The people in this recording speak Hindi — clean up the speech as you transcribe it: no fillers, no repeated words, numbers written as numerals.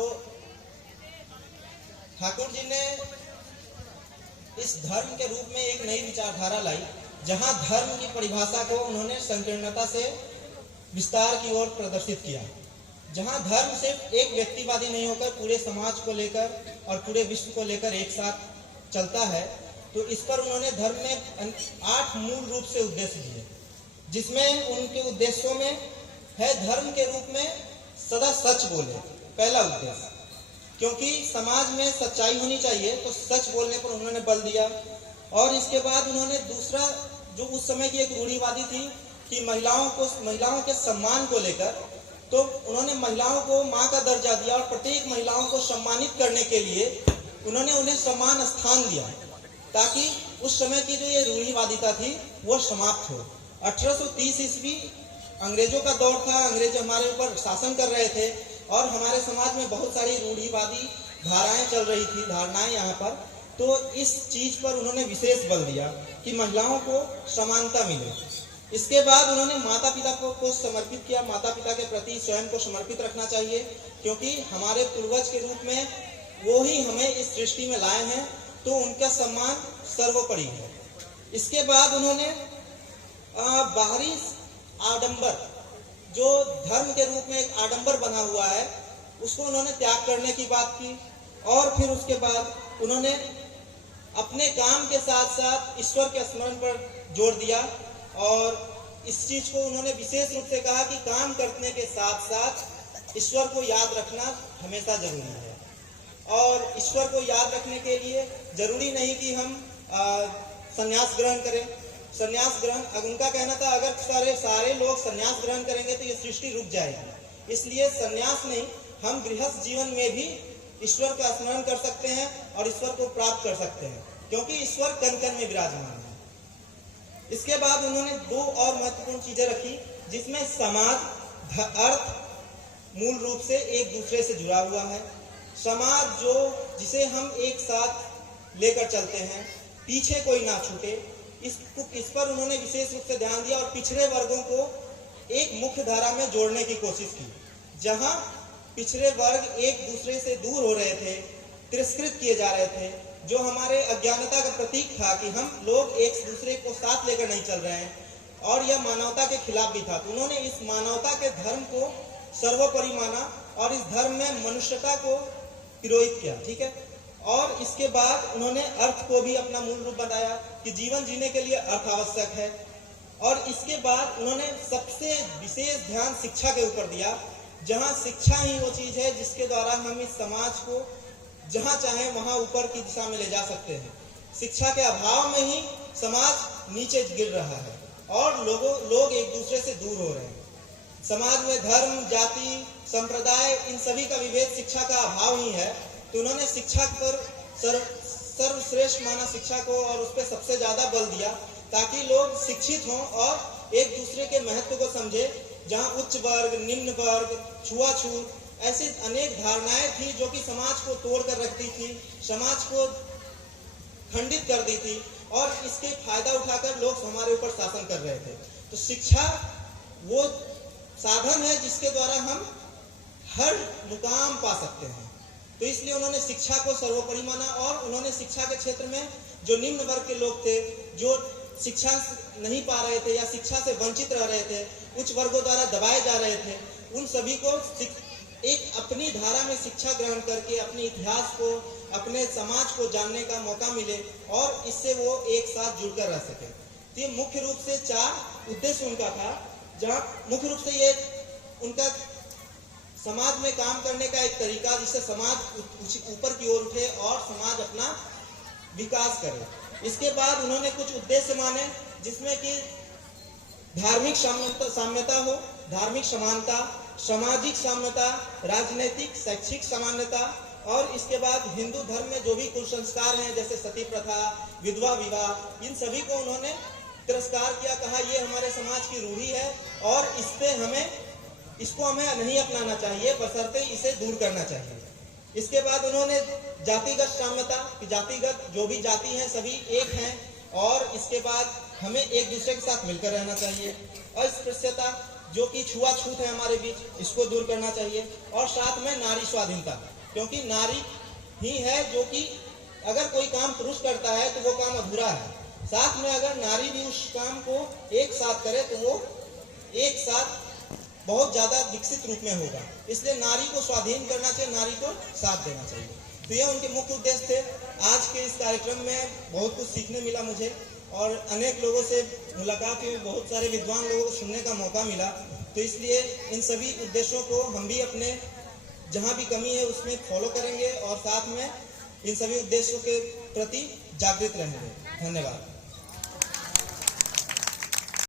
तो ठाकुर जी ने इस धर्म के रूप में एक नई विचारधारा लाई, जहां धर्म की परिभाषा को उन्होंने संकीर्णता से विस्तार की ओर प्रदर्शित किया, जहां धर्म सिर्फ एक व्यक्तिवादी नहीं होकर पूरे समाज को लेकर और पूरे विश्व को लेकर एक साथ चलता है। तो इस पर उन्होंने धर्म में 8 मूल रूप से उद्देश्य दिए, जिसमें उनके उद्देश्यों में है धर्म के रूप में सदा सच बोले, पहला उद्देश्य, क्योंकि समाज में सच्चाई होनी चाहिए, तो सच बोलने पर उन्होंने बल दिया। और इसके बाद उन्होंने दूसरा, जो उस समय की एक रूढ़िवादी थी कि महिलाओं के सम्मान को लेकर, तो उन्होंने महिलाओं को मां का दर्जा दिया और प्रत्येक महिलाओं को सम्मानित करने के लिए उन्होंने उन्हें सम्मान स्थान दिया, ताकि उस समय की जो ये रूढ़िवादिता थी वो समाप्त हो। 1830 ईस्वी अंग्रेजों का दौर था, अंग्रेज हमारे ऊपर शासन कर रहे थे और हमारे समाज में बहुत सारी रूढ़िवादी धाराएं चल रही थी, धारणाएं यहाँ पर। तो इस चीज पर उन्होंने विशेष बल दिया कि महिलाओं को समानता मिले। इसके बाद उन्होंने माता पिता को समर्पित किया, माता पिता के प्रति स्वयं को समर्पित रखना चाहिए, क्योंकि हमारे पूर्वज के रूप में वो ही हमें इस सृष्टि में लाए हैं, तो उनका सम्मान सर्वोपरि है। इसके बाद उन्होंने बाहरी आडंबर, जो धर्म के रूप में एक आडंबर बना हुआ है, उसको उन्होंने त्याग करने की बात की। और फिर उसके बाद उन्होंने अपने काम के साथ साथ ईश्वर के स्मरण पर जोर दिया, और इस चीज को उन्होंने विशेष रूप से कहा कि काम करने के साथ साथ ईश्वर को याद रखना हमेशा जरूरी है। और ईश्वर को याद रखने के लिए जरूरी नहीं कि हम संन्यास ग्रहण करें। संन्यास ग्रहण, उनका कहना था अगर सारे लोग संन्यास ग्रहण करेंगे तो ये सृष्टि रुक जाएगी, इसलिए संन्यास नहीं, हम गृहस्थ जीवन में भी ईश्वर का स्मरण कर सकते हैं और ईश्वर को प्राप्त कर सकते हैं, क्योंकि ईश्वर कण कण में विराजमान है। इसके बाद उन्होंने 2 और महत्वपूर्ण चीजें रखी, जिसमें समाज अर्थ मूल रूप से एक दूसरे से जुड़ा हुआ है। समाज जिसे हम एक साथ लेकर चलते हैं, पीछे कोई ना छूटे, इस पर उन्होंने विशेष रूप से ध्यान दिया और पिछड़े वर्गों को एक मुख्य धारा में जोड़ने की कोशिश की। जहां पिछड़े वर्ग एक दूसरे से दूर हो रहे थे, तिरस्कृत किए जा रहे थे, जो हमारे अज्ञानता का प्रतीक था कि हम लोग एक दूसरे को साथ लेकर नहीं चल रहे हैं, और यह मानवता के खिलाफ भी था। तो उन्होंने इस मानवता के धर्म को सर्वोपरि माना और इस धर्म में मनुष्यता को पिरोहित किया, ठीक है। और इसके बाद उन्होंने अर्थ को भी अपना मूल रूप बताया कि जीवन जीने के लिए अर्थ आवश्यक है। और इसके बाद उन्होंने सबसे विशेष ध्यान शिक्षा के ऊपर दिया, जहां शिक्षा ही वो चीज है जिसके द्वारा हम इस समाज को जहां चाहे वहां ऊपर की दिशा में ले जा सकते हैं। शिक्षा के अभाव में ही समाज नीचे गिर रहा है और लोग एक दूसरे से दूर हो रहे हैं। समाज में धर्म, जाति, संप्रदाय, इन सभी का विभेद शिक्षा का अभाव ही है। तो उन्होंने शिक्षा पर सर्वश्रेष्ठ माना शिक्षा को, और उस पर सबसे ज्यादा बल दिया, ताकि लोग शिक्षित हों और एक दूसरे के महत्व को समझे। जहां उच्च वर्ग, निम्न वर्ग, छुआछूत, ऐसी अनेक धारणाएं थी जो कि समाज को तोड़ कर रखती थी, समाज को खंडित कर दी थी, और इसके फायदा उठाकर लोग हमारे ऊपर शासन कर रहे थे। तो शिक्षा वो साधन है जिसके द्वारा हम हर मुकाम पा सकते हैं। तो इसलिए उन्होंने शिक्षा को सर्वोपरि माना, और उन्होंने शिक्षा के क्षेत्र में जो निम्न वर्ग के लोग थे, जो शिक्षा नहीं पा रहे थे या शिक्षा से वंचित रह रहे थे, उच्च वर्गों द्वारा दबाए जा रहे थे, उन सभी को एक अपनी धारा में शिक्षा ग्रहण करके अपने इतिहास को, अपने समाज को जानने का मौका मिले और इससे वो एक साथ जुड़कर रह सके। तो ये मुख्य रूप से 4 उद्देश्य उनका था, जहाँ मुख्य रूप से ये उनका समाज में काम करने का एक तरीका, जिससे समाज ऊपर की ओर उठे और समाज अपना विकास करे। इसके बाद उन्होंने कुछ उद्देश्य माने, जिसमें कि धार्मिक साम्यता हो, धार्मिक समानता, सामाजिक साम्यता, राजनीतिक शैक्षिक समानता, और इसके बाद हिंदू धर्म में जो भी कुसंस्कार हैं, जैसे सती प्रथा, विधवा विवाह, इन सभी को उन्होंने तिरस्कार किया। कहा ये हमारे समाज की रूढ़ी है और इसको हमें नहीं अपनाना चाहिए, बशर्ते इसे दूर करना चाहिए। इसके बाद उन्होंने जातिगत साम्यता, जातिगत जो भी जाति हैं सभी एक हैं, और इसके बाद हमें एक दूसरे के साथ मिलकर रहना चाहिए। अस्पृश्यता, जो कि छुआछूत है हमारे बीच, इसको दूर करना चाहिए। और साथ में नारी स्वाधीनता, क्योंकि नारी ही है जो कि अगर कोई काम पुरुष करता है तो वो काम अधूरा है। साथ में अगर नारी भी उस काम को एक साथ करे तो वो एक साथ बहुत ज्यादा विकसित रूप में होगा। इसलिए नारी को स्वाधीन करना चाहिए, नारी को साथ देना चाहिए। तो ये उनके मुख्य उद्देश्य थे। आज के इस कार्यक्रम में बहुत कुछ सीखने मिला मुझे, और अनेक लोगों से मुलाकात हुई, बहुत सारे विद्वान लोगों को सुनने का मौका मिला। तो इसलिए इन सभी उद्देश्यों को हम भी अपने जहाँ भी कमी है उसमें फॉलो करेंगे और साथ में इन सभी उद्देश्यों के प्रति जागृत रहेंगे। धन्यवाद।